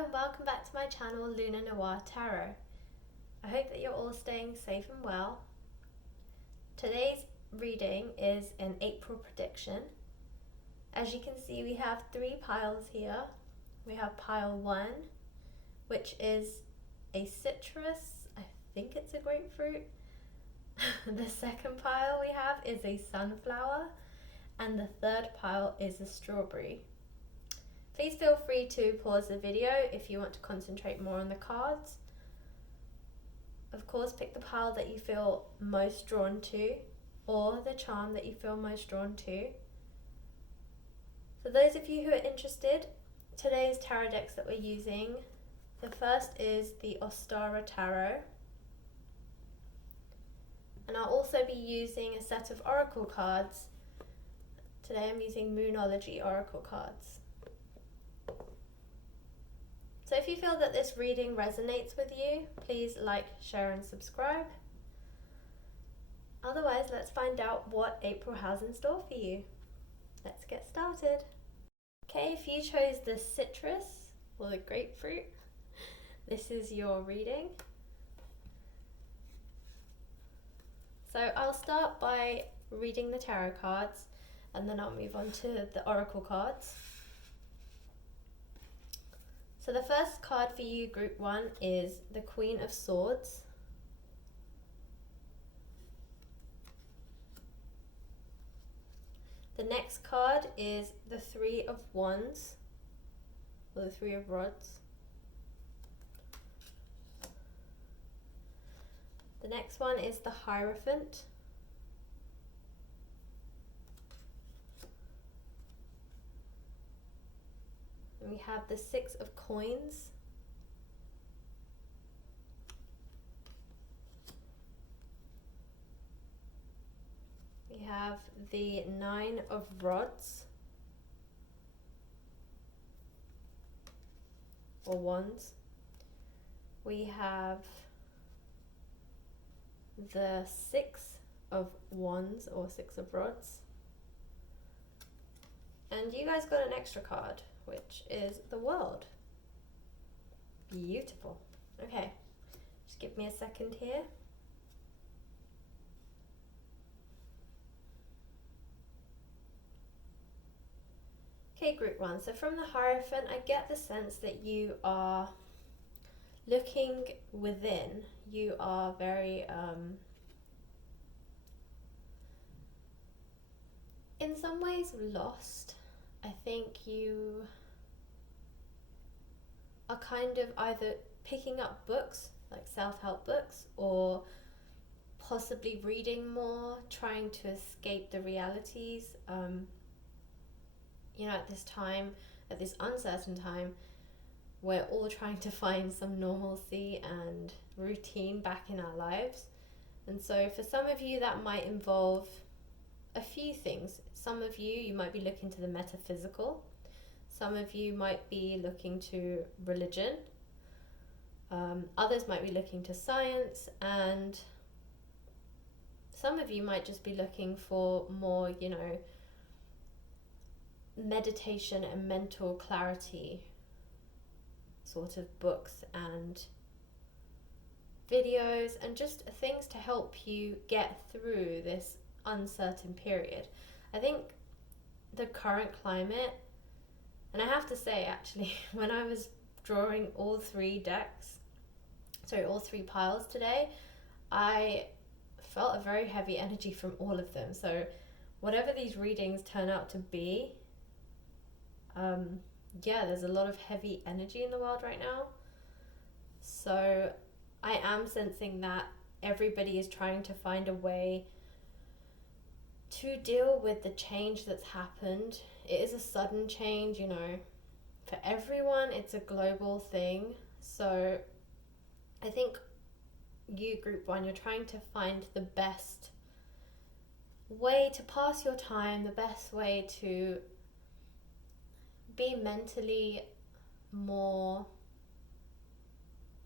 Hello and welcome back to my channel, Luna Noir Tarot. I hope that you're all staying safe and well. Today's reading is an April prediction. As you can see, we have three piles here. We have pile 1, which is a citrus. I think it's a grapefruit. The second pile we have is a sunflower, and the third pile is a strawberry. Please feel free to pause the video if you want to concentrate more on the cards. Of course, pick the pile that you feel most drawn to, or the charm that you feel most drawn to. For those of you who are interested, today's tarot decks that we're using, the first is the Ostara Tarot. And I'll also be using a set of oracle cards. Today I'm using Moonology oracle cards. So if you feel that this reading resonates with you, please like, share and subscribe. Otherwise, let's find out what April has in store for you. Let's get started. Okay, if you chose the citrus or the grapefruit, this is your reading. So I'll start by reading the tarot cards and then I'll move on to the oracle cards. So the first card for you, group 1, is the Queen of Swords. The next card is the Three of Wands, or the Three of Rods. The next one is the Hierophant. And we have the Six of Coins. We have the Nine of Rods, or Wands. We have the Six of Wands, or Six of Rods. And you guys got an extra card, which is the World. Beautiful. Okay, just give me a second here. Okay, group 1. So from the Hierophant, I get the sense that you are looking within. You are very, in some ways, lost. I think you are kind of either picking up books, like self-help books, or possibly reading more, trying to escape the realities. You know, at this time, at this uncertain time, we're all trying to find some normalcy and routine back in our lives. And so for some of you, that might involve a few things. Some of you might be looking to the metaphysical. Some of you might be looking to religion. Others might be looking to science. And some of you might just be looking for more, you know, meditation and mental clarity sort of books and videos and just things to help you get through this uncertain period. I think the current climate, and I have to say actually, when I was drawing all three piles today, I felt a very heavy energy from all of them. So whatever these readings turn out to be, yeah, there's a lot of heavy energy in the world right now. So I am sensing that everybody is trying to find a way to deal with the change that's happened. It is a sudden change, you know. For everyone, it's a global thing. So I think you, group 1, you're trying to find the best way to pass your time, the best way to be mentally more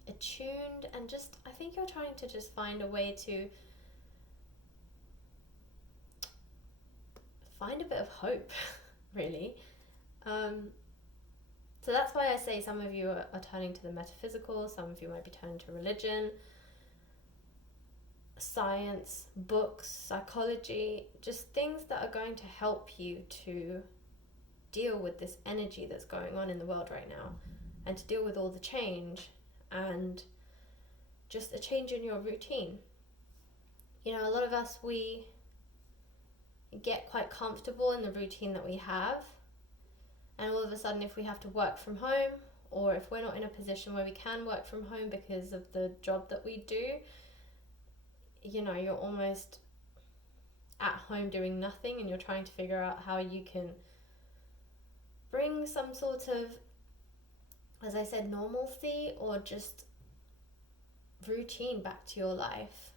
attuned, and just, I think you're trying to just find a way to find a bit of hope, really. So that's why I say some of you are turning to the metaphysical, some of you might be turning to religion, science, books, psychology, just things that are going to help you to deal with this energy that's going on in the world right now, and to deal with all the change and just a change in your routine. You know, a lot of us, we get quite comfortable in the routine that we have, and all of a sudden if we have to work from home, or if we're not in a position where we can work from home because of the job that we do, you know, you're almost at home doing nothing, and you're trying to figure out how you can bring some sort of, as I said, normalcy or just routine back to your life.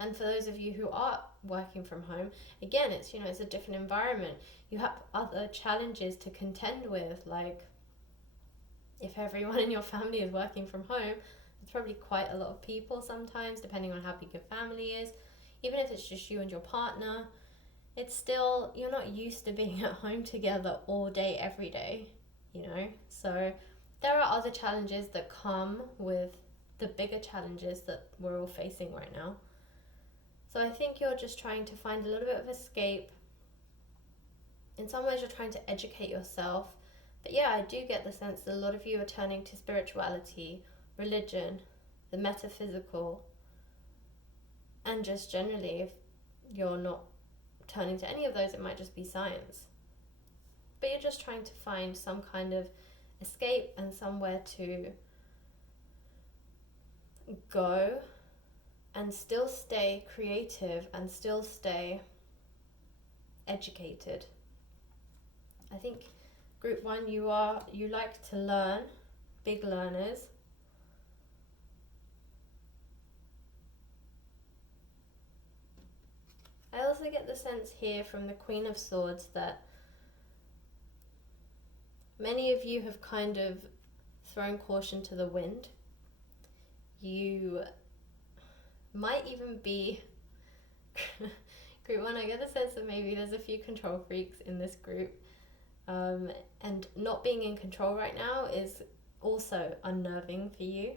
And for those of you who are working from home, again, it's, you know, it's a different environment. You have other challenges to contend with, like if everyone in your family is working from home, it's probably quite a lot of people sometimes, depending on how big your family is. Even if it's just you and your partner, it's still, you're not used to being at home together all day, every day, you know? So there are other challenges that come with the bigger challenges that we're all facing right now. So I think you're just trying to find a little bit of escape. In some ways, you're trying to educate yourself. But yeah, I do get the sense that a lot of you are turning to spirituality, religion, the metaphysical, and just generally, if you're not turning to any of those, it might just be science. But you're just trying to find some kind of escape and somewhere to go and still stay creative and still stay educated. I think group 1, you like to learn, big learners. I also get the sense here from the Queen of Swords that many of you have kind of thrown caution to the wind. You might even be group 1, I get the sense that maybe there's a few control freaks in this group, and not being in control right now is also unnerving for you.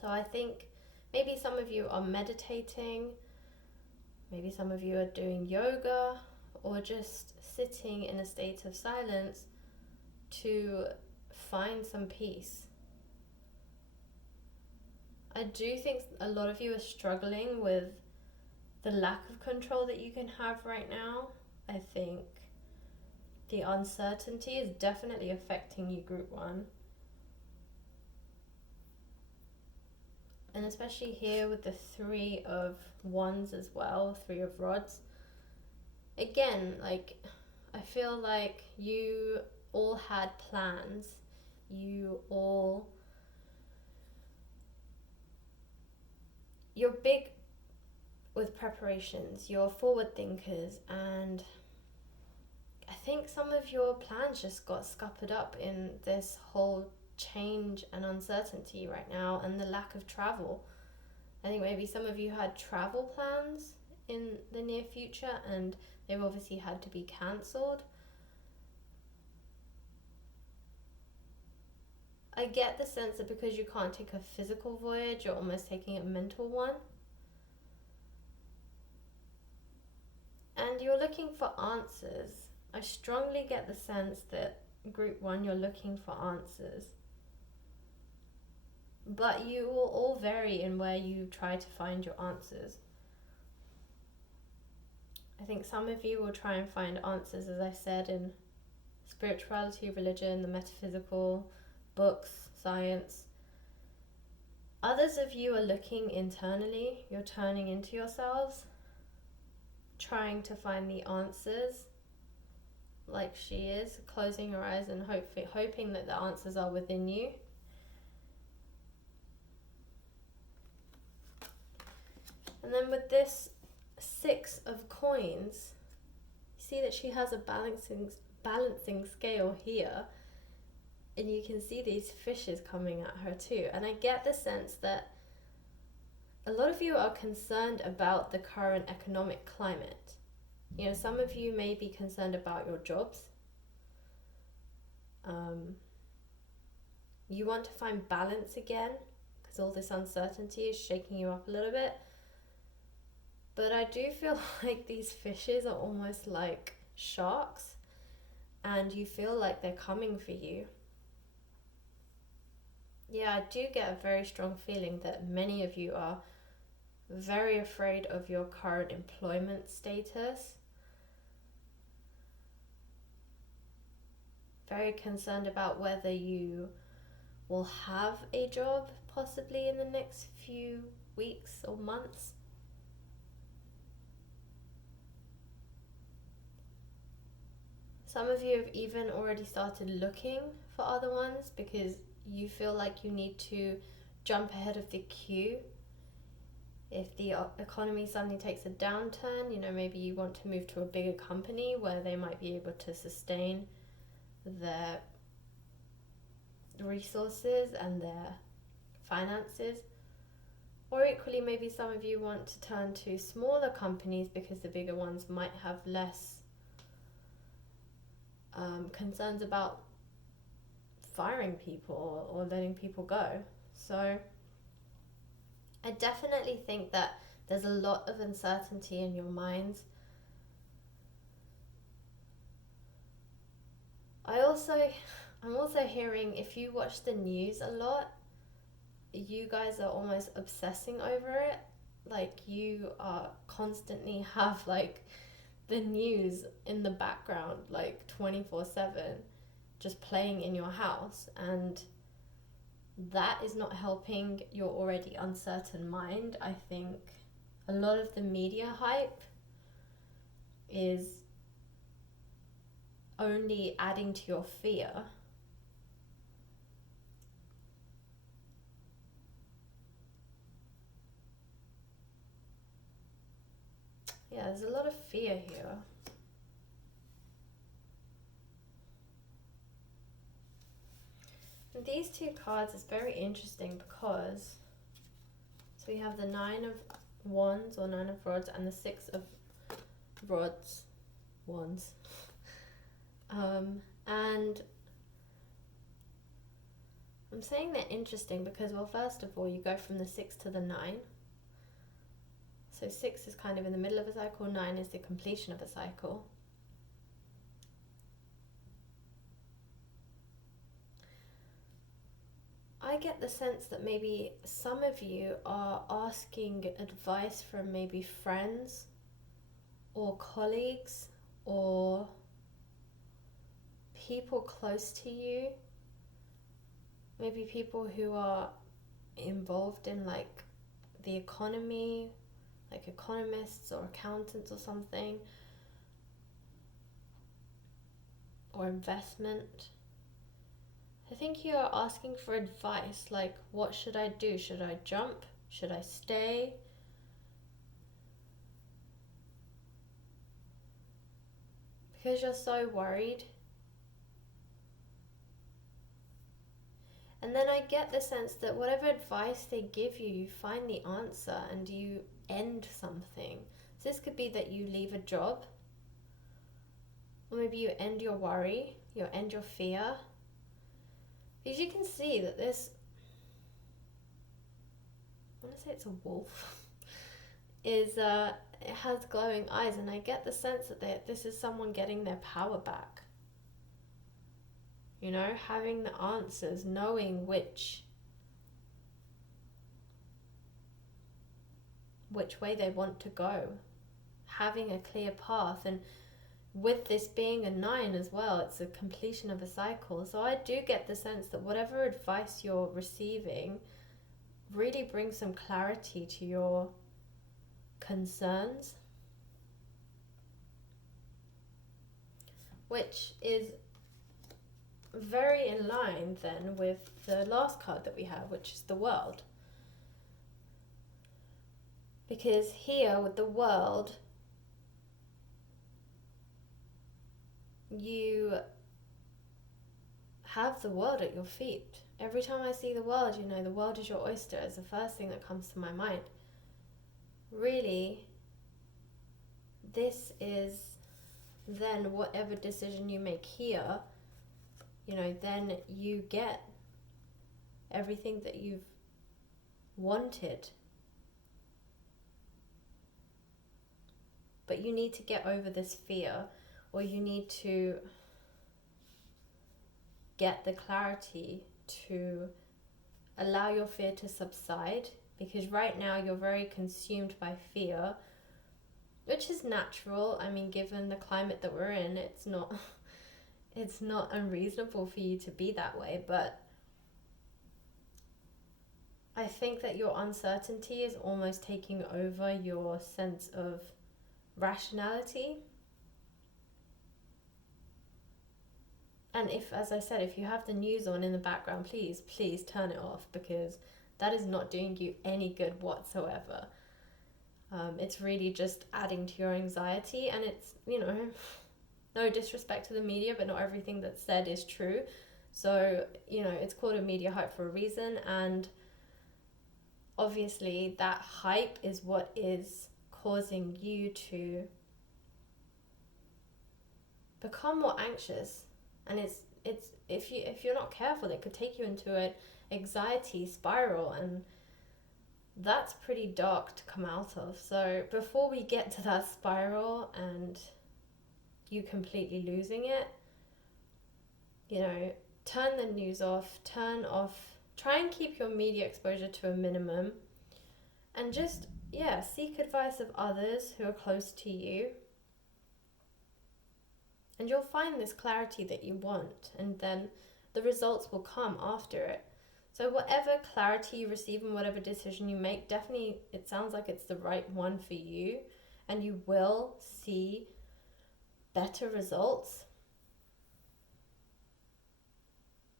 So I think maybe some of you are meditating, maybe some of you are doing yoga, or just sitting in a state of silence to find some peace. I do think a lot of you are struggling with the lack of control that you can have right now. I think the uncertainty is definitely affecting you, group 1. And especially here with the 3 of Wands as well, 3 of Rods. Again, like, I feel like you all had plans. You're big with preparations, you're forward thinkers, and I think some of your plans just got scuppered up in this whole change and uncertainty right now, and the lack of travel. I think maybe some of you had travel plans in the near future, and they've obviously had to be cancelled. I get the sense that because you can't take a physical voyage, you're almost taking a mental one. And you're looking for answers. I strongly get the sense that group 1, you're looking for answers. But you will all vary in where you try to find your answers. I think some of you will try and find answers, as I said, in spirituality, religion, the metaphysical, books, science. Others of you are looking internally. You're turning into yourselves, trying to find the answers, like she is, closing your eyes and hoping that the answers are within you. And then with this 6 of Coins, you see that she has a balancing scale here, and you can see these fishes coming at her too. And I get the sense that a lot of you are concerned about the current economic climate. You know, some of you may be concerned about your jobs. You want to find balance again because all this uncertainty is shaking you up a little bit. But I do feel like these fishes are almost like sharks, and you feel like they're coming for you. Yeah, I do get a very strong feeling that many of you are very afraid of your current employment status. Very concerned about whether you will have a job possibly in the next few weeks or months. Some of you have even already started looking for other ones because you feel like you need to jump ahead of the queue. If the economy suddenly takes a downturn, maybe you want to move to a bigger company where they might be able to sustain their resources and their finances. Or equally, maybe some of you want to turn to smaller companies because the bigger ones might have less concerns about firing people or letting people go. So I definitely think that there's a lot of uncertainty in your minds. I'm also hearing, if you watch the news a lot, you guys are almost obsessing over it. Like you are constantly have like the news in the background, like 24/7, just playing in your house, and that is not helping your already uncertain mind. I think a lot of the media hype is only adding to your fear. Yeah, there's a lot of fear here. And these two cards is very interesting because so we have the 9 of Wands or 9 of Rods and the 6 of Wands. And I'm saying they're interesting because, well, first of all, you go from the 6 to the 9. So 6 is kind of in the middle of a cycle, 9 is the completion of a cycle. I get the sense that maybe some of you are asking advice from maybe friends or colleagues or people close to you. Maybe people who are involved in like the economy, like economists or accountants or something, or investment. I think you are asking for advice, like, what should I do? Should I jump? Should I stay? Because you're so worried. And then I get the sense that whatever advice they give you, you find the answer and you end something. So this could be that you leave a job, or maybe you end your worry, you end your fear. Because you can see that this, I want to say it's a wolf, it has glowing eyes, and I get the sense that this is someone getting their power back. Having the answers, knowing which way they want to go, having a clear path. And with this being a 9 as well, it's a completion of a cycle. So I do get the sense that whatever advice you're receiving really brings some clarity to your concerns, which is very in line then with the last card that we have, which is the World. Because here with the World, you have the world at your feet. Every time I see the world, the world is your oyster is the first thing that comes to my mind. Really, this is then whatever decision you make here, then you get everything that you've wanted. But you need to get over this fear, or you need to get the clarity to allow your fear to subside, because right now you're very consumed by fear, which is natural. I mean, given the climate that we're in, it's not unreasonable for you to be that way, but I think that your uncertainty is almost taking over your sense of rationality. And as I said, if you have the news on in the background, please turn it off, because that is not doing you any good whatsoever. It's really just adding to your anxiety, and it's, no disrespect to the media, but not everything that's said is true. So, it's called a media hype for a reason, and obviously that hype is what is causing you to become more anxious. And it's if you're not careful, it could take you into an anxiety spiral, and that's pretty dark to come out of. So before we get to that spiral and you completely losing it, turn the news off, try and keep your media exposure to a minimum, and just seek advice of others who are close to you. And you'll find this clarity that you want, and then the results will come after it. So whatever clarity you receive and whatever decision you make, definitely it sounds like it's the right one for you, and you will see better results.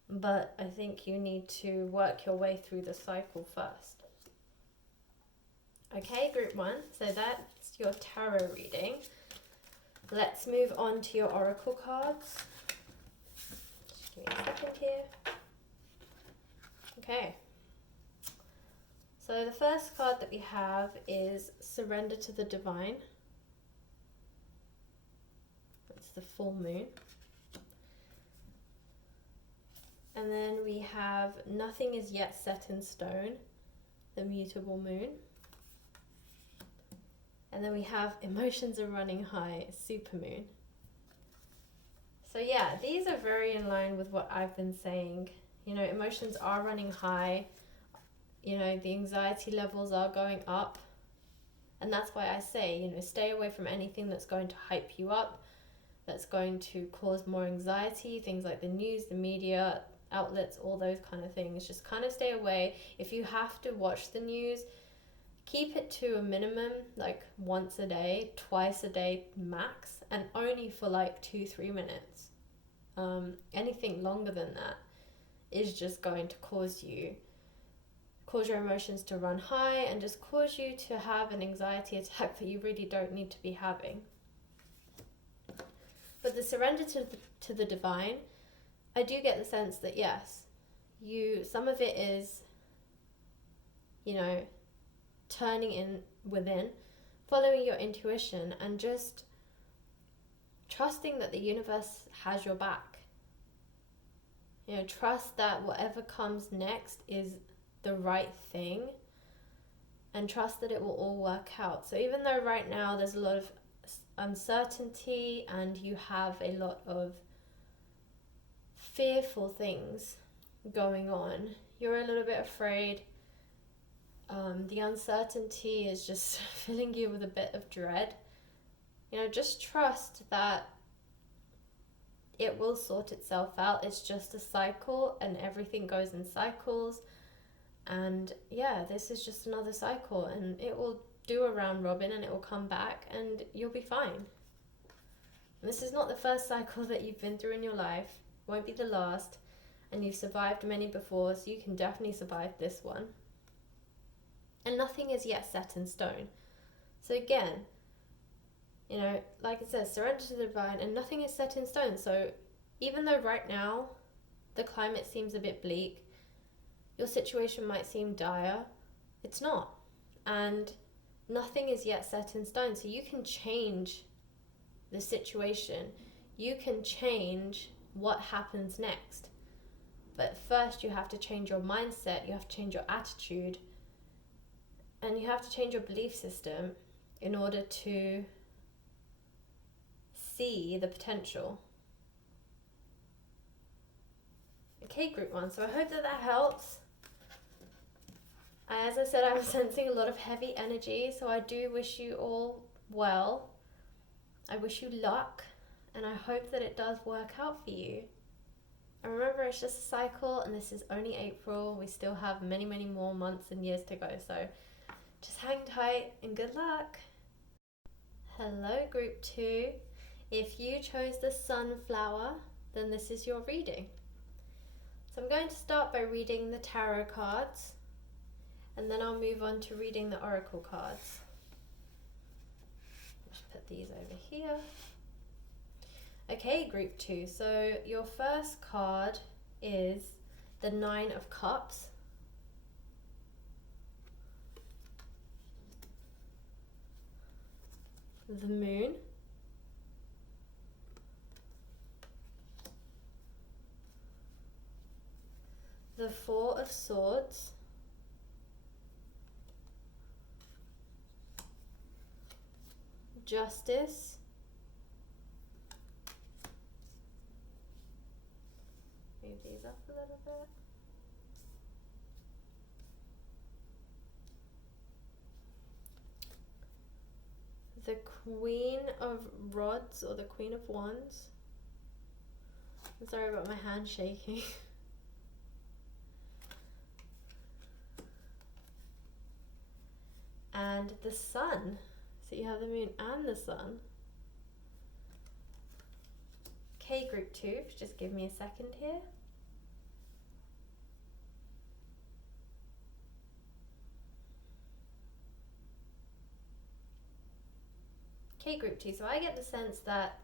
But I think you need to work your way through the cycle first. Okay, group 1. So that's your tarot reading. Let's move on to your oracle cards. Just give me a second here. Okay. So the first card that we have is Surrender to the Divine. It's the full moon. And then we have Nothing is Yet Set in Stone, the mutable moon. And then we have Emotions Are Running High, supermoon. So these are very in line with what I've been saying. Emotions are running high. The anxiety levels are going up. And that's why I say, stay away from anything that's going to hype you up, that's going to cause more anxiety, things like the news, the media, outlets, all those kind of things. Just kind of stay away. If you have to watch the news, keep it to a minimum, like once a day, twice a day max, and only for like 2-3 minutes. Anything longer than that is just going to cause your emotions to run high and just cause you to have an anxiety attack that you really don't need to be having. But the surrender to the divine, I do get the sense that yes, some of it is, turning in within, following your intuition, and just trusting that the universe has your back. Trust that whatever comes next is the right thing, and trust that it will all work out. So even though right now there's a lot of uncertainty and you have a lot of fearful things going on, you're a little bit afraid. The uncertainty is just filling you with a bit of dread. Just trust that it will sort itself out. It's just a cycle, and everything goes in cycles. And this is just another cycle, and it will do a round robin, and it will come back, and you'll be fine. And this is not the first cycle that you've been through in your life. It won't be the last, and you've survived many before, so you can definitely survive this one. And nothing is yet set in stone. So again, like it says, surrender to the divine, and nothing is set in stone. So even though right now the climate seems a bit bleak, your situation might seem dire, it's not. And nothing is yet set in stone. So you can change the situation. You can change what happens next. But first you have to change your mindset, you have to change your attitude, and you have to change your belief system in order to see the potential. Okay, group 1, so I hope that helps. As I said, I'm sensing a lot of heavy energy, so I do wish you all well. I wish you luck, and I hope that it does work out for you. And remember, it's just a cycle, and this is only April. We still have many, many more months and years to go, so just hang tight and good luck. Hello, group 2. If you chose the sunflower, then this is your reading. So I'm going to start by reading the tarot cards, and then I'll move on to reading the oracle cards. Just put these over here. Okay, group 2. So your first card is the 9 of Cups. The Moon. The 4 of Swords. Justice. Move these up a little bit. The Queen of Rods, or the Queen of Wands. I'm sorry about my hand shaking. And the Sun. So you have the Moon and the Sun. Okay, group 2, just give me a second here. Okay, group 2, so I get the sense that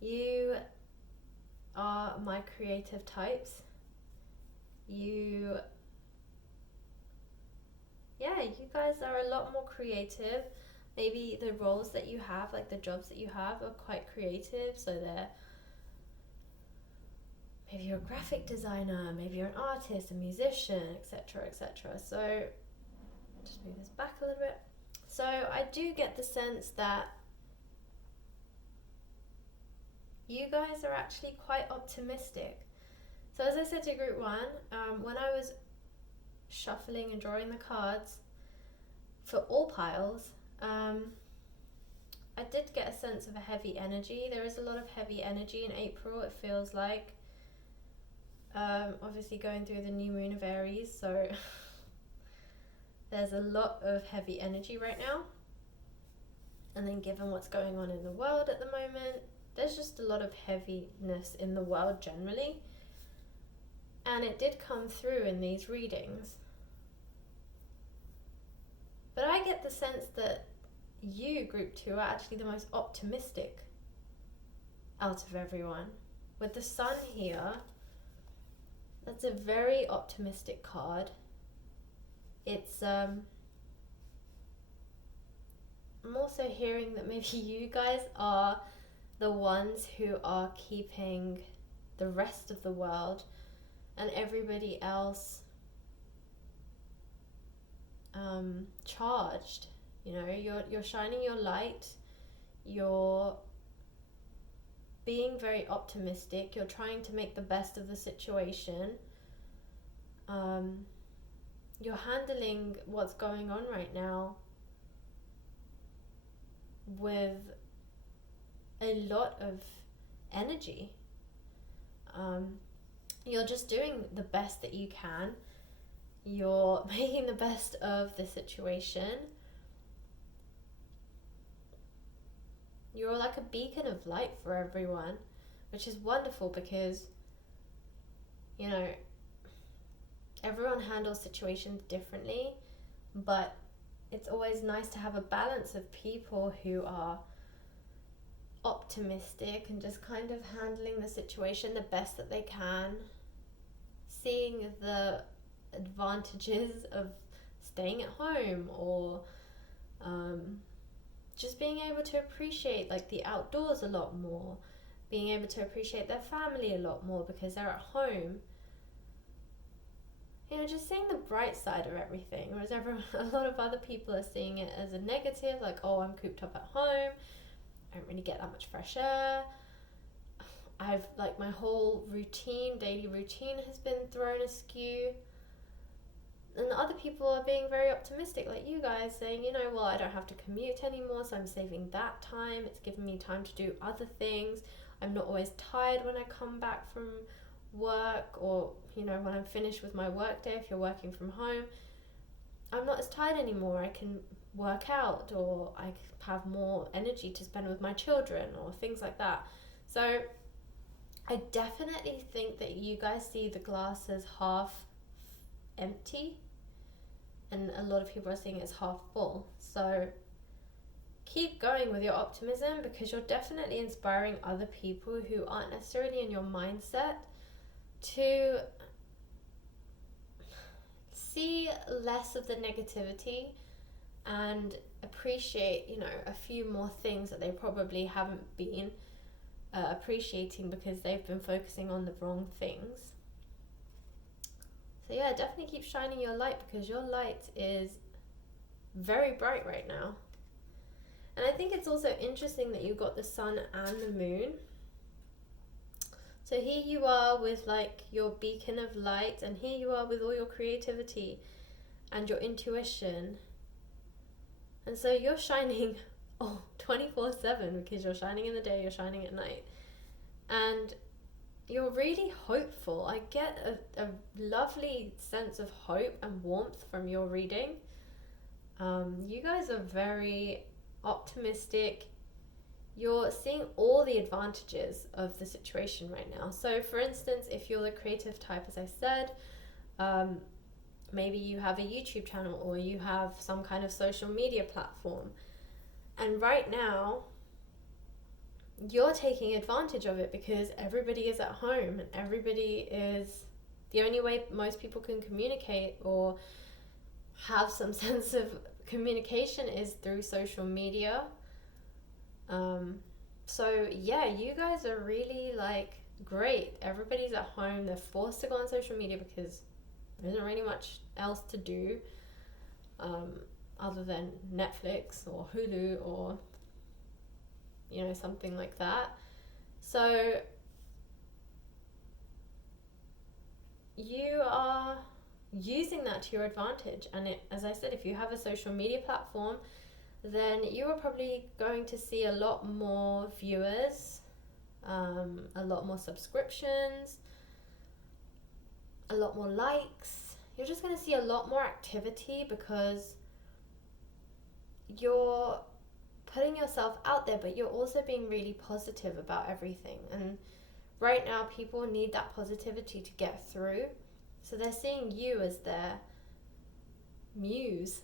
you are my creative types. You guys are a lot more creative. Maybe the roles that you have, like the jobs that you have, are quite creative. So maybe you're a graphic designer, maybe you're an artist, a musician, etc., etc. So just move this back a little bit. So I do get the sense that you guys are actually quite optimistic. So as I said to group 1, when I was shuffling and drawing the cards for all piles, I did get a sense of a heavy energy. There is a lot of heavy energy in April, it feels like. Obviously going through the new moon of Aries, so there's a lot of heavy energy right now. And then given what's going on in the world at the moment, there's just a lot of heaviness in the world generally. And it did come through in these readings. But I get the sense that you, group 2, are actually the most optimistic out of everyone. With the Sun here, that's a very optimistic card. It's I'm also hearing that maybe you guys are the ones who are keeping the rest of the world and everybody else charged. You know, you're shining your light, you're being very optimistic, you're trying to make the best of the situation. You're handling what's going on right now with a lot of energy. You're just doing the best that you can. You're making the best of the situation. You're like a beacon of light for everyone, which is wonderful because, you know, everyone handles situations differently, but it's always nice to have a balance of people who are optimistic and just kind of handling the situation the best that they can, seeing the advantages of staying at home, or just being able to appreciate like the outdoors a lot more, being able to appreciate their family a lot more because they're at home. You know, just seeing the bright side of everything, whereas a lot of other people are seeing it as a negative, like, oh, I'm cooped up at home, I don't really get that much fresh air, I've, like, my whole daily routine has been thrown askew. And other people are being very optimistic, like you guys, saying, you know, well, I don't have to commute anymore, so I'm saving that time. It's giving me time to do other things. I'm not always tired when I come back from work, or, you know, when I'm finished with my work day, if you're working from home. I'm not as tired anymore. I can work out, or I have more energy to spend with my children, or things like that. So I definitely think that you guys see the glass as half empty, and a lot of people are seeing it as half full. So keep going with your optimism, because you're definitely inspiring other people who aren't necessarily in your mindset to see less of the negativity and appreciate, you know, a few more things that they probably haven't been appreciating because they've been focusing on the wrong things. So yeah, definitely keep shining your light, because your light is very bright right now. And I think it's also interesting that you've got the sun and the moon. So here you are with, like, your beacon of light, and here you are with all your creativity and your intuition. And so you're shining 24/7, because you're shining in the day, you're shining at night. And you're really hopeful. I get a lovely sense of hope and warmth from your reading. You guys are very optimistic. You're seeing all the advantages of the situation right now. So for instance, if you're the creative type, as I said, maybe you have a YouTube channel, or you have some kind of social media platform, and right now you're taking advantage of it because everybody is at home, and everybody is, the only way most people can communicate or have some sense of communication is through social media. So yeah, you guys are really, like, great. Everybody's at home, they're forced to go on social media because there isn't really much else to do other than Netflix or Hulu or, you know, something like that. So you are using that to your advantage, and as I said, if you have a social media platform, then you are probably going to see a lot more viewers, a lot more subscriptions, a lot more likes. You're just going to see a lot more activity because you're putting yourself out there, but you're also being really positive about everything. And right now, people need that positivity to get through. So they're seeing you as their muse.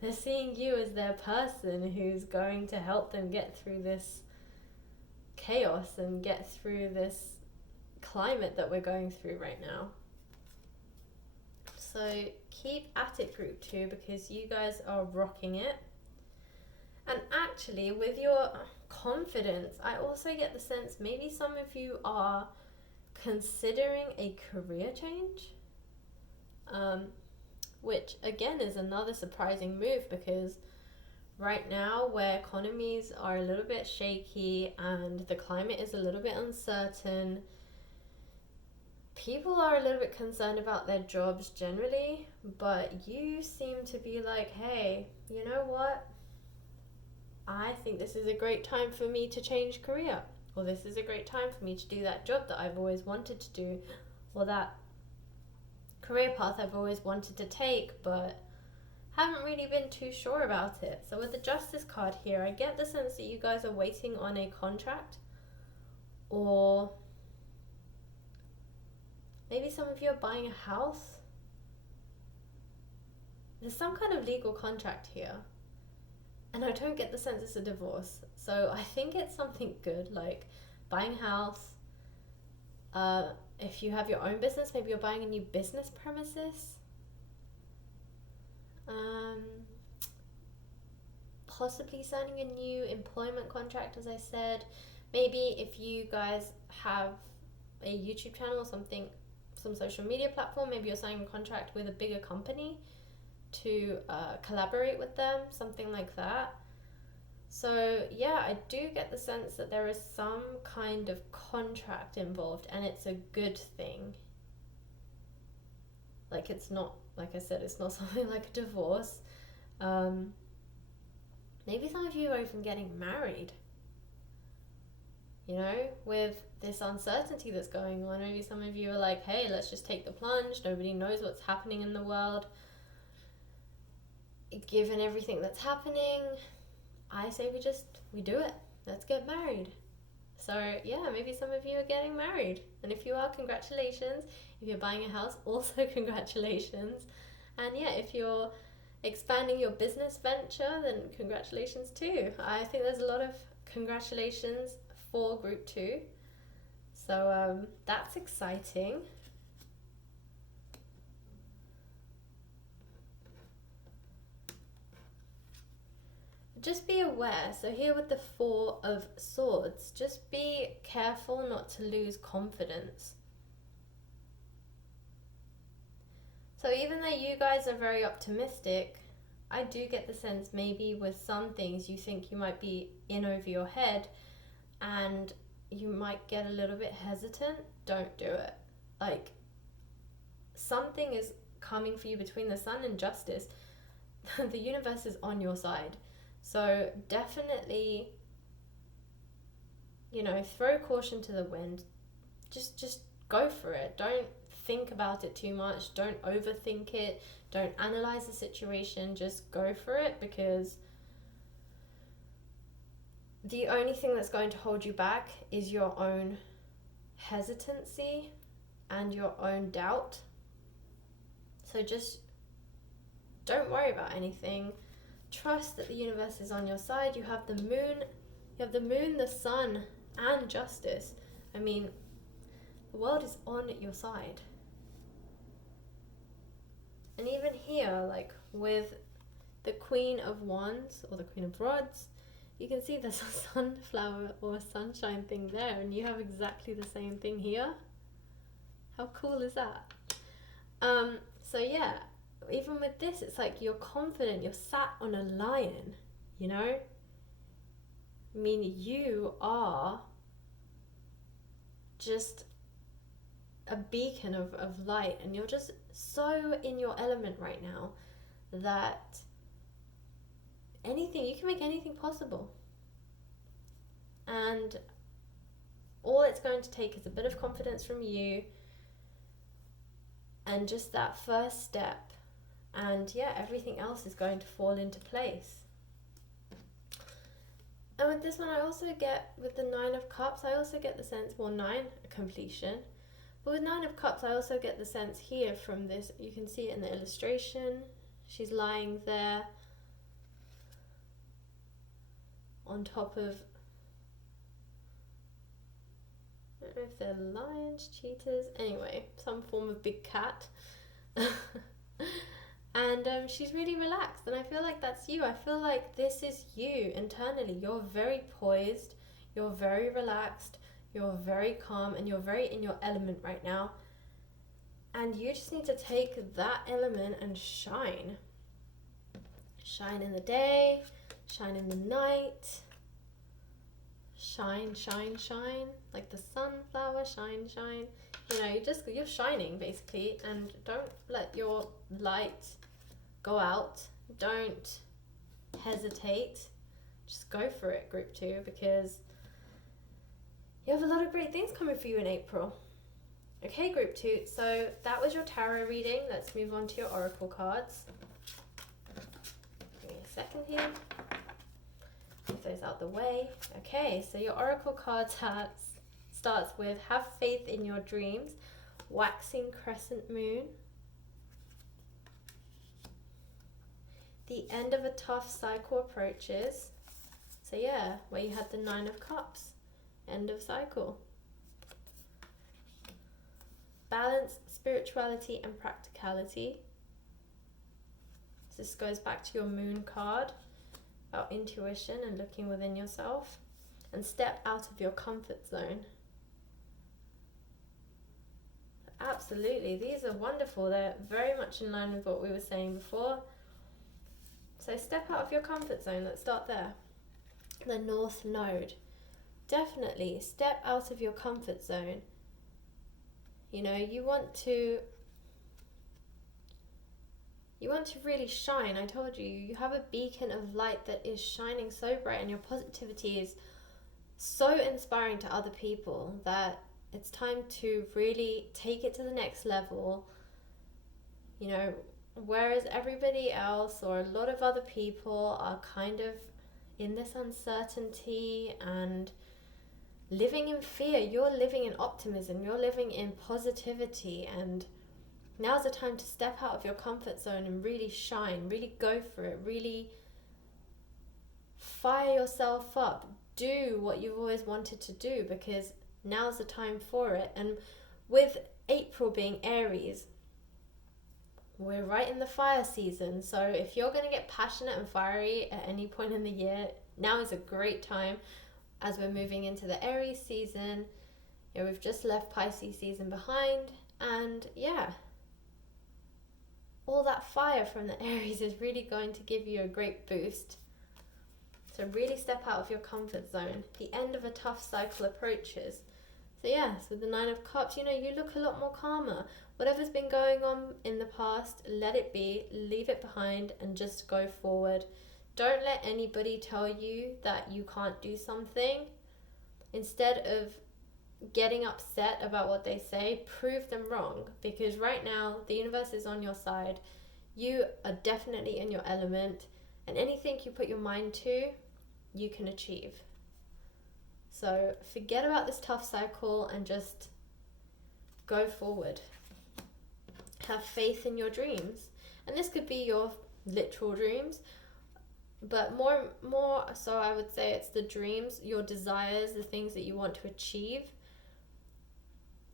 They're seeing you as their person who's going to help them get through this chaos and get through this climate that we're going through right now. So keep at it, group 2, because you guys are rocking it. And actually, with your confidence, I also get the sense maybe some of you are considering a career change, which again is another surprising move, because right now, where economies are a little bit shaky and the climate is a little bit uncertain, people are a little bit concerned about their jobs generally, but you seem to be like, hey, you know what? I think this is a great time for me to change career, or this is a great time for me to do that job that I've always wanted to do, or that career path I've always wanted to take, but haven't really been too sure about it. So with the Justice card here, I get the sense that you guys are waiting on a contract, or maybe some of you are buying a house. There's some kind of legal contract here, and I don't get the sense it's a divorce. So I think it's something good, like buying a house. If you have your own business, maybe you're buying a new business premises. Possibly signing a new employment contract, as I said. Maybe if you guys have a YouTube channel or something, some social media platform, maybe you're signing a contract with a bigger company to collaborate with them, something like that. So yeah, I do get the sense that there is some kind of contract involved, and it's a good thing. Like, it's not, like I said, it's not something like a divorce. Maybe some of you are even getting married, you know, with this uncertainty that's going on. Maybe some of you are like, hey, let's just take the plunge. Nobody knows what's happening in the world. Given everything that's happening, I say we do it. Let's get married. So yeah, maybe some of you are getting married. And if you are, congratulations. If you're buying a house, also congratulations. And yeah, if you're expanding your business venture, then congratulations too. I think there's a lot of congratulations for group 2. So that's exciting. Just be aware. So here with the 4 of Swords, just be careful not to lose confidence. So even though you guys are very optimistic, I do get the sense maybe with some things you think you might be in over your head and you might get a little bit hesitant. Don't do it. Like, something is coming for you between the Sun and Justice. The universe is on your side. So definitely, you know, throw caution to the wind. Just go for it. Don't think about it too much. Don't overthink it. Don't analyze the situation. Just go for it, because the only thing that's going to hold you back is your own hesitancy and your own doubt. So just don't worry about anything. Trust that the universe is on your side. You have the moon, the sun, and Justice. I mean, the world is on your side. And even here, like with the Queen of Wands or the Queen of Rods, you can see there's a sunflower or a sunshine thing there, and you have exactly the same thing here. How cool is that? So yeah, even with this, it's like you're confident, you're sat on a lion, you know? I mean, you are just a beacon of light, and you're just so in your element right now that you can make anything possible. And all it's going to take is a bit of confidence from you and just that first step. And yeah, everything else is going to fall into place. And with this one, I also get, with the 9 of Cups, I also get the sense, well, 9, completion. But with 9 of Cups, I also get the sense here from this, you can see it in the illustration. She's lying there on top of, I don't know if they're lions, cheetahs, anyway, some form of big cat. And she's really relaxed, and I feel like that's you. I feel like this is you internally. You're very poised, you're very relaxed, you're very calm, and you're very in your element right now. And you just need to take that element and shine. Shine in the day, shine in the night. Shine, shine, shine. Like the sunflower, shine, shine. You know, you're shining basically, and don't let your light go out. Don't hesitate. Just go for it, group 2, because you have a lot of great things coming for you in April. Okay, group 2, so that was your tarot reading. Let's move on to your oracle cards. Give me a second here. Get those out the way. Okay, so your oracle card starts with have faith in your dreams, waxing crescent moon, the end of a tough cycle approaches. So yeah, where you had the 9 of Cups, end of cycle. Balance, spirituality, and practicality. So this goes back to your moon card, about intuition and looking within yourself. and step out of your comfort zone. Absolutely, these are wonderful. They're very much in line with what we were saying before. So step out of your comfort zone. Let's start there. The North Node. Definitely step out of your comfort zone. You know, you want to really shine. I told you, you have a beacon of light that is shining so bright, and your positivity is so inspiring to other people that it's time to really take it to the next level. You know, whereas everybody else or a lot of other people are kind of in this uncertainty and living in fear, you're living in optimism, you're living in positivity, and now's the time to step out of your comfort zone and really shine, really go for it, really fire yourself up, do what you've always wanted to do, because now's the time for it. And with April being Aries, we're right in the fire season, so if you're going to get passionate and fiery at any point in the year, now is a great time as we're moving into the Aries season. You know, we've just left Pisces season behind, and yeah, all that fire from the Aries is really going to give you a great boost. So really step out of your comfort zone. The end of a tough cycle approaches. So yes, with the Nine of Cups, you know, you look a lot more calmer. Whatever's been going on in the past, let it be, leave it behind, and just go forward. Don't let anybody tell you that you can't do something. Instead of getting upset about what they say, prove them wrong, because right now the universe is on your side. You are definitely in your element, and anything you put your mind to, you can achieve. So forget about this tough cycle and just go forward. Have faith in your dreams, and this could be your literal dreams, but more so I would say it's the dreams, your desires, the things that you want to achieve.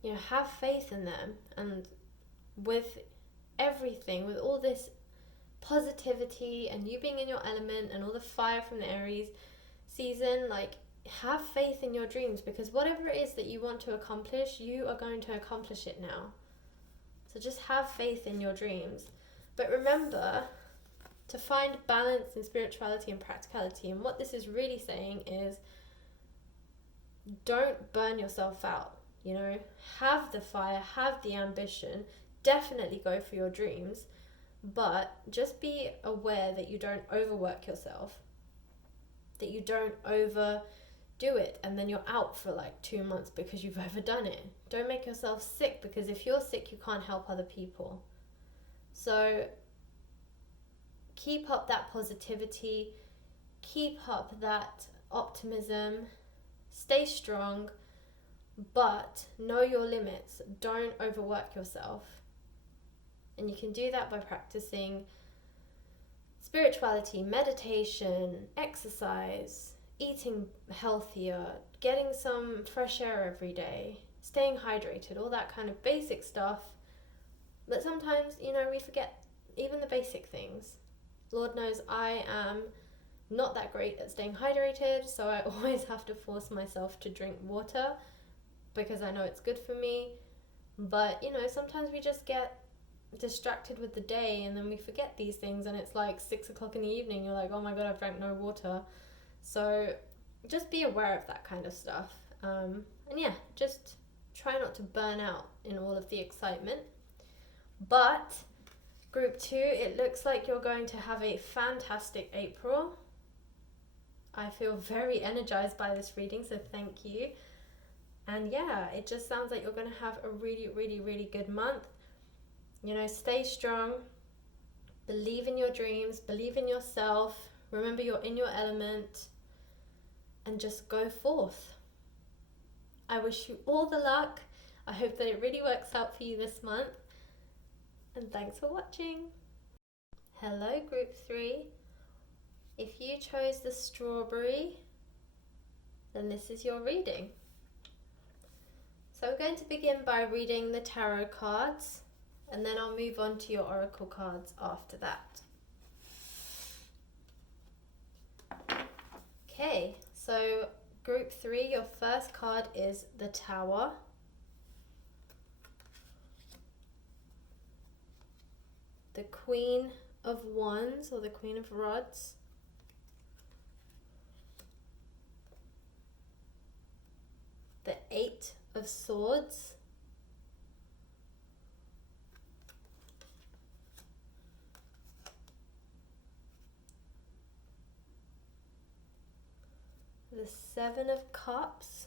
You know, have faith in them, and with everything, with all this positivity and you being in your element and all the fire from the Aries season, like, have faith in your dreams, because whatever it is that you want to accomplish, you are going to accomplish it now. So just have faith in your dreams. But remember to find balance in spirituality and practicality. And what this is really saying is, don't burn yourself out. You know, have the fire, have the ambition, definitely go for your dreams, but just be aware that you don't overwork yourself, that you don't overdo it and then you're out for like 2 months because you've overdone it. Don't make yourself sick, because if you're sick, you can't help other people. So keep up that positivity, keep up that optimism, stay strong, but know your limits. Don't overwork yourself. And you can do that by practicing spirituality, meditation, exercise, eating healthier, getting some fresh air every day, staying hydrated, all that kind of basic stuff. But sometimes, you know, we forget even the basic things. Lord knows I am not that great at staying hydrated, so I always have to force myself to drink water because I know it's good for me. But, you know, sometimes we just get distracted with the day and then we forget these things, and it's like 6 o'clock in the evening, you're like, oh my god, I've drank no water. So just be aware of that kind of stuff. And yeah, just try not to burn out in all of the excitement. But group 2, it looks like you're going to have a fantastic April. I feel very energized by this reading, so thank you. And yeah, it just sounds like you're going to have a really, really, really good month. You know, stay strong, believe in your dreams, believe in yourself, remember you're in your element, and just go forth. I wish you all the luck. I hope that it really works out for you this month. And thanks for watching. Hello, group 3. If you chose the strawberry, then this is your reading. So I'm going to begin by reading the tarot cards, and then I'll move on to your oracle cards after that. Okay, so Group 3, your first card is the Tower. The Queen of Wands or the Queen of Rods. The Eight of Swords. The Seven of Cups.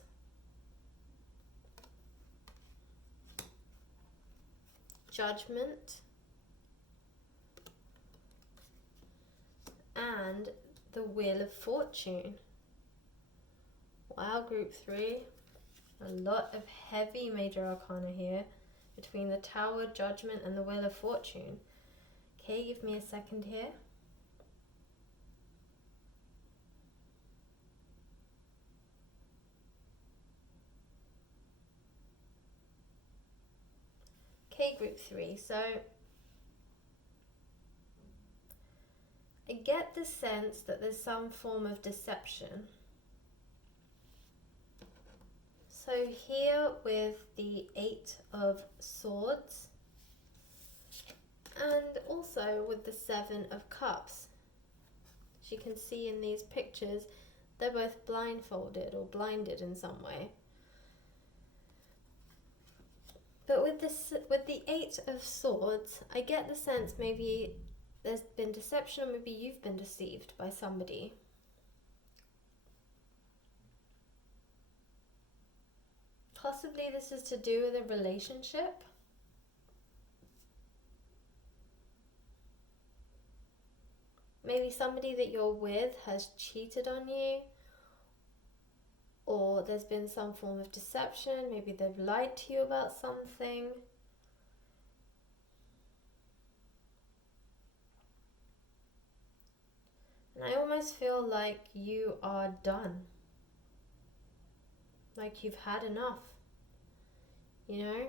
Judgment. And the Wheel of Fortune. Wow, Group 3. A lot of heavy major arcana here between the Tower, Judgment, and the Wheel of Fortune. Okay, give me a second here. Okay, Group 3. So I get the sense that there's some form of deception. So here with the Eight of Swords and also with the Seven of Cups. As you can see in these pictures, they're both blindfolded or blinded in some way. But with the Eight of Swords, I get the sense maybe there's been deception, or maybe you've been deceived by somebody. Possibly this is to do with a relationship. Maybe somebody that you're with has cheated on you, or there's been some form of deception. Maybe they've lied to you about something. And I almost feel like you are done. Like you've had enough, you know?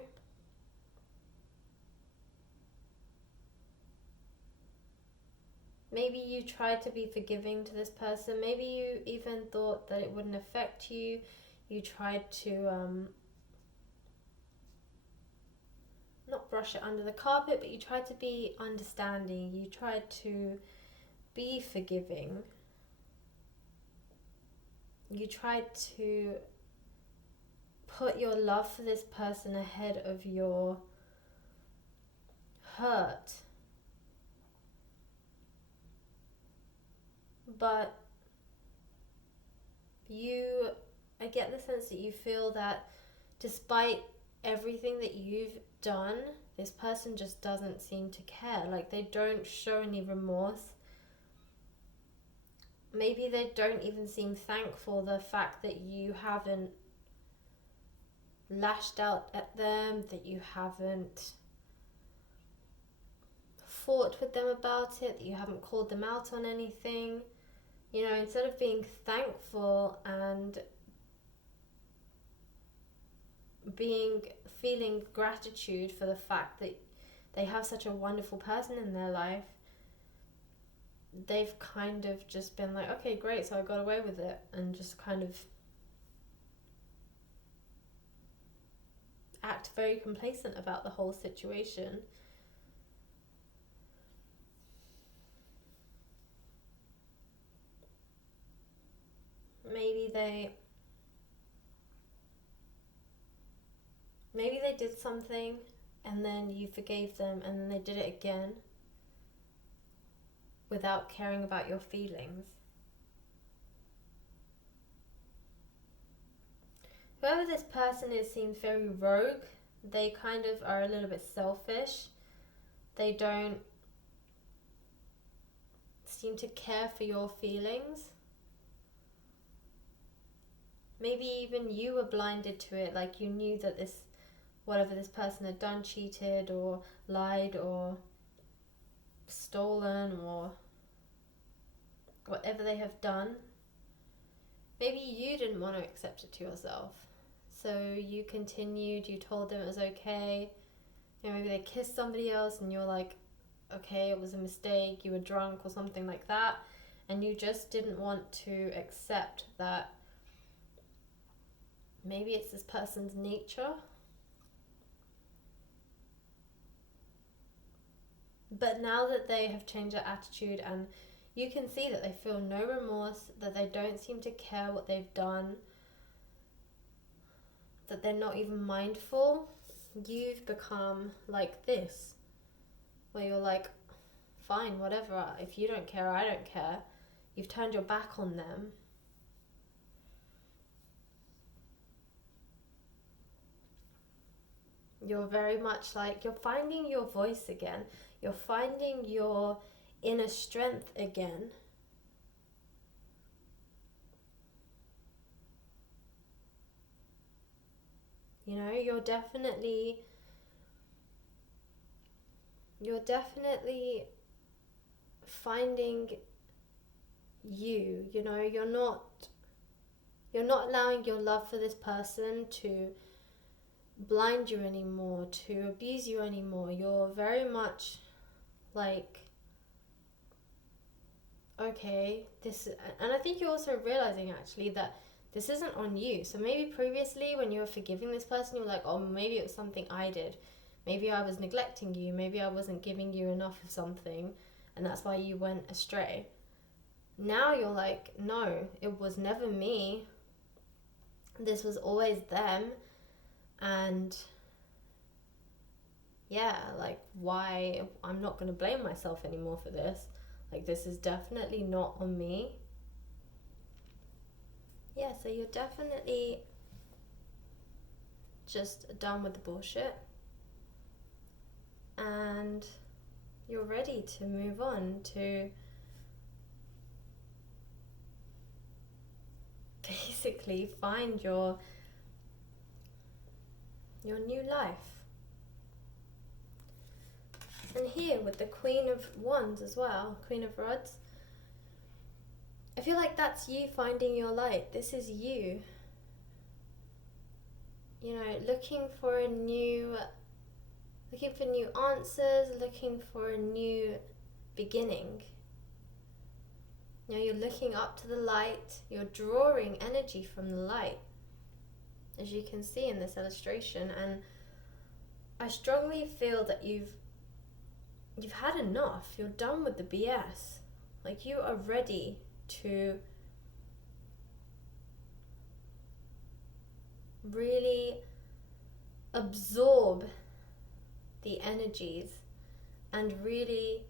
Maybe you tried to be forgiving to this person. Maybe you even thought that it wouldn't affect you. You tried to not brush it under the carpet, but you tried to be understanding. You tried to be forgiving. You tried to put your love for this person ahead of your hurt. But I get the sense that you feel that despite everything that you've done, this person just doesn't seem to care. Like they don't show any remorse. Maybe they don't even seem thankful the fact that you haven't lashed out at them, that you haven't fought with them about it, that you haven't called them out on anything. You know, instead of being thankful and feeling gratitude for the fact that they have such a wonderful person in their life, they've kind of just been like, okay, great, so I got away with it, and just kind of act very complacent about the whole situation. Maybe they did something and then you forgave them and then they did it again without caring about your feelings. Whoever this person is seems very rogue. They kind of are a little bit selfish. They don't seem to care for your feelings. Maybe even you were blinded to it, like you knew that whatever this person had done, cheated or lied or stolen or whatever they have done, maybe you didn't want to accept it to yourself. So you continued, you told them it was okay. You know, maybe they kissed somebody else and you're like, okay, it was a mistake, you were drunk or something like that. And you just didn't want to accept that Maybe it's this person's nature. But now that they have changed their attitude, and you can see that they feel no remorse, that they don't seem to care what they've done, that they're not even mindful, you've become like this, where you're like, fine, whatever, if you don't care, I don't care. You've turned your back on them. You're very much like, you're finding your voice again. You're finding your inner strength again. You know, you're definitely finding you. You know, you're not allowing your love for this person to blind you anymore, to abuse you anymore. You're very much like, okay, and I think you're also realizing actually that this isn't on you. So maybe previously when you were forgiving this person, you were like, oh, maybe it was something I did. Maybe I was neglecting you. Maybe I wasn't giving you enough of something, and that's why you went astray. Now you're like, no, it was never me. This was always them. And yeah, like, why? I'm not going to blame myself anymore for this. Like, this is definitely not on me. Yeah, so you're definitely just done with the bullshit. And you're ready to move on to basically find your new life. And here with the Queen of Wands as well, Queen of Rods, I feel like that's you finding your light. This is you. You know, looking for new answers, looking for a new beginning. You know, you're looking up to the light, you're drawing energy from the light, as you can see in this illustration. And I strongly feel that you've had enough. You're done with the BS. Like, you are ready to really absorb the energies and really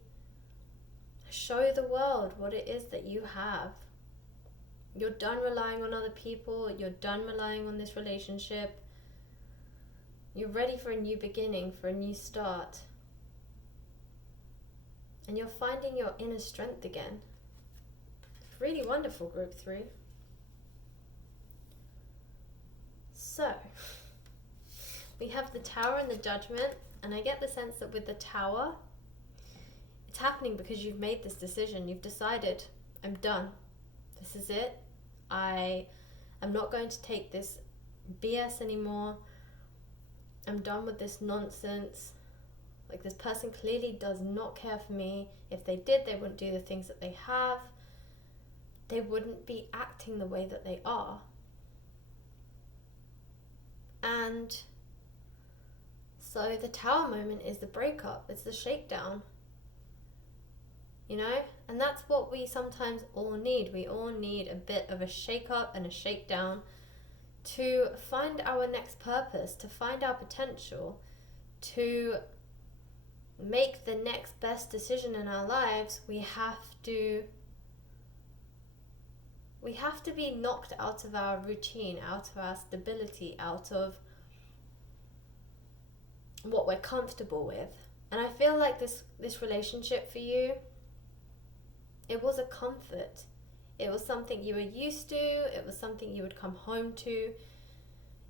show the world what it is that you have. You're done relying on other people. You're done relying on this relationship. You're ready for a new beginning, for a new start. And you're finding your inner strength again. It's really wonderful, Group 3. So, we have the Tower and the Judgment. And I get the sense that with the Tower, it's happening because you've made this decision. You've decided, I'm done. This is it. I am not going to take this BS anymore. I'm done with this nonsense. Like, this person clearly does not care for me. If they did, they wouldn't do the things that they have. They wouldn't be acting the way that they are. And so the Tower moment is the breakup. It's the shakedown. You know? And that's what we sometimes all need. We all need a bit of a shake up and a shakedown to find our next purpose, to find our potential, to make the next best decision in our lives. We have to be knocked out of our routine, out of our stability, out of what we're comfortable with. And I feel like this relationship for you, it was a comfort. It was something you were used to. It was something you would come home to.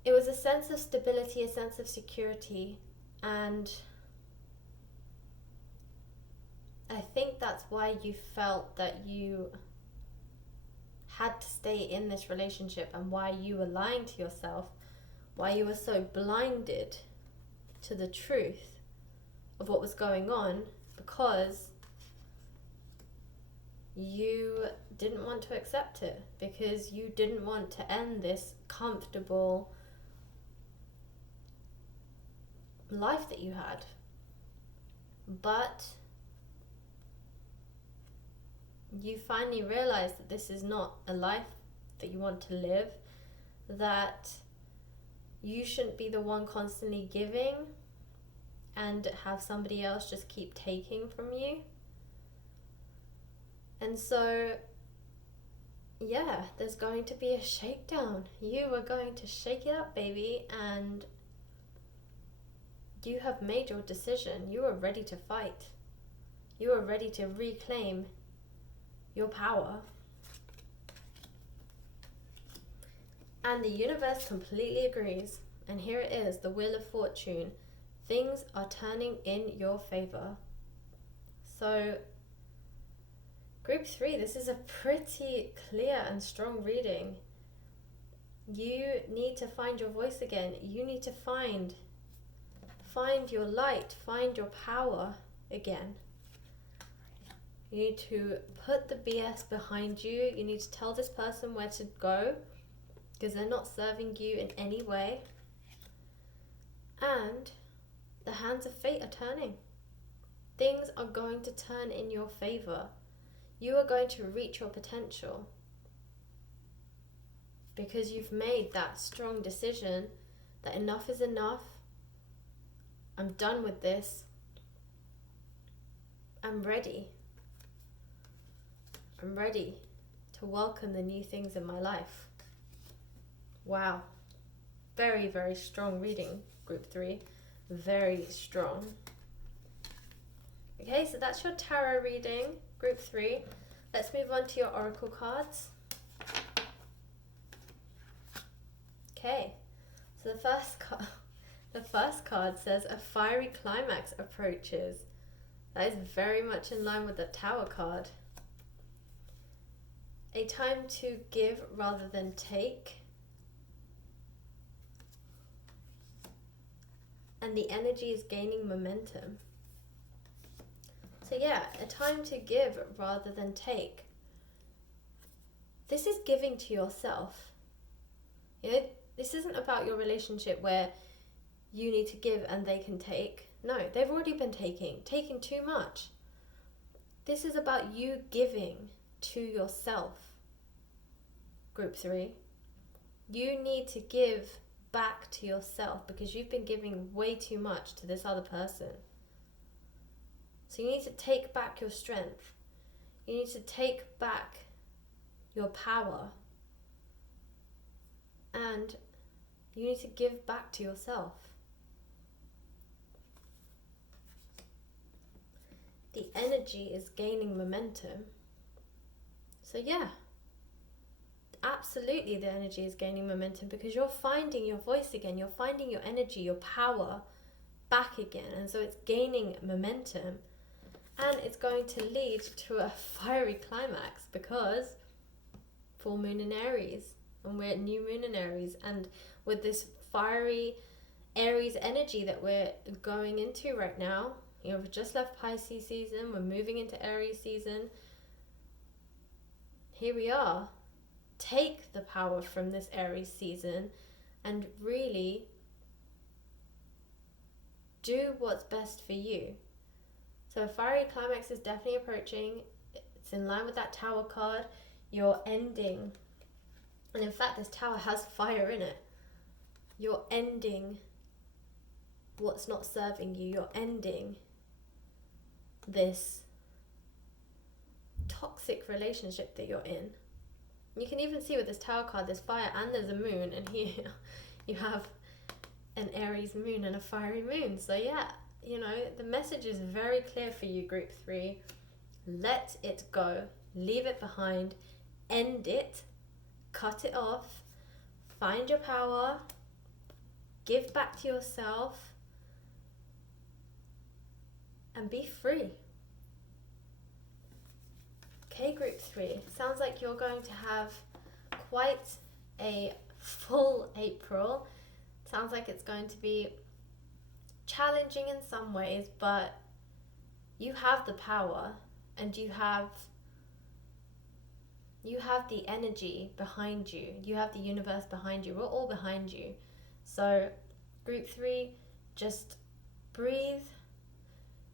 It was a sense of stability, a sense of security. And I think that's why you felt that you had to stay in this relationship, and why you were lying to yourself, why you were so blinded to the truth of what was going on, because you didn't want to accept it, because you didn't want to end this comfortable life that you had. But you finally realize that this is not a life that you want to live, that you shouldn't be the one constantly giving and have somebody else just keep taking from you. And so, yeah, there's going to be a shakedown. You are going to shake it up, baby, and you have made your decision. You are ready to fight. You are ready to reclaim your power. And the universe completely agrees. And here it is, the Wheel of Fortune. Things are turning in your favor. So, Group 3, this is a pretty clear and strong reading. You need to find your voice again. You need to find your light, find your power again. You need to put the BS behind you. You need to tell this person where to go because they're not serving you in any way. And the hands of fate are turning. Things are going to turn in your favor. You are going to reach your potential because you've made that strong decision that enough is enough. I'm done with this. I'm ready. I'm ready to welcome the new things in my life. Wow. Very, very strong reading, Group 3. Very strong. Okay, so that's your tarot reading, Group 3. Let's move on to your oracle cards. Okay, so the first card says a fiery climax approaches. That is very much in line with the Tower card. A time to give rather than take. And the energy is gaining momentum. So yeah, a time to give rather than take. This is giving to yourself. You know, this isn't about your relationship where you need to give and they can take. No, they've already been taking too much. This is about you giving to yourself. Group 3. You need to give back to yourself because you've been giving way too much to this other person. So you need to take back your strength. You need to take back your power. And you need to give back to yourself. The energy is gaining momentum. So yeah, absolutely the energy is gaining momentum because you're finding your voice again. You're finding your energy, your power back again. And so it's gaining momentum. And it's going to lead to a fiery climax because full moon in Aries. And we're new moon in Aries. And with this fiery Aries energy that we're going into right now, you know, we've just left Pisces season. We're moving into Aries season. Here we are. Take the power from this Aries season and really do what's best for you. So a fiery climax is definitely approaching. It's in line with that Tower card. You're ending. And in fact, this Tower has fire in it. You're ending what's not serving you. You're ending this toxic relationship that you're in. You can even see with this Tower card, there's fire and there's a moon. And here you have an Aries moon and a fiery moon. So yeah. You know, the message is very clear for you, Group 3. Let it go. Leave it behind. End it. Cut it off. Find your power. Give back to yourself. And be free. Okay, Group 3. Sounds like you're going to have quite a full April. Sounds like it's going to be challenging in some ways, but you have the power and you have the energy behind you. You have the universe behind you. We're all behind you. So Group 3, just breathe.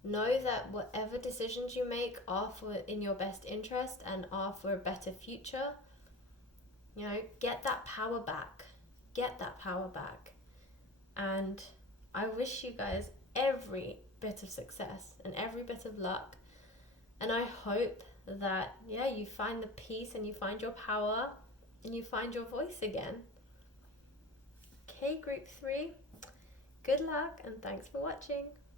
Know that whatever decisions you make are for in your best interest and are for a better future. You know, get that power back. Get that power back. And I wish you guys every bit of success and every bit of luck. And I hope that, you find the peace and you find your power and you find your voice again. Okay, group 3, good luck and thanks for watching.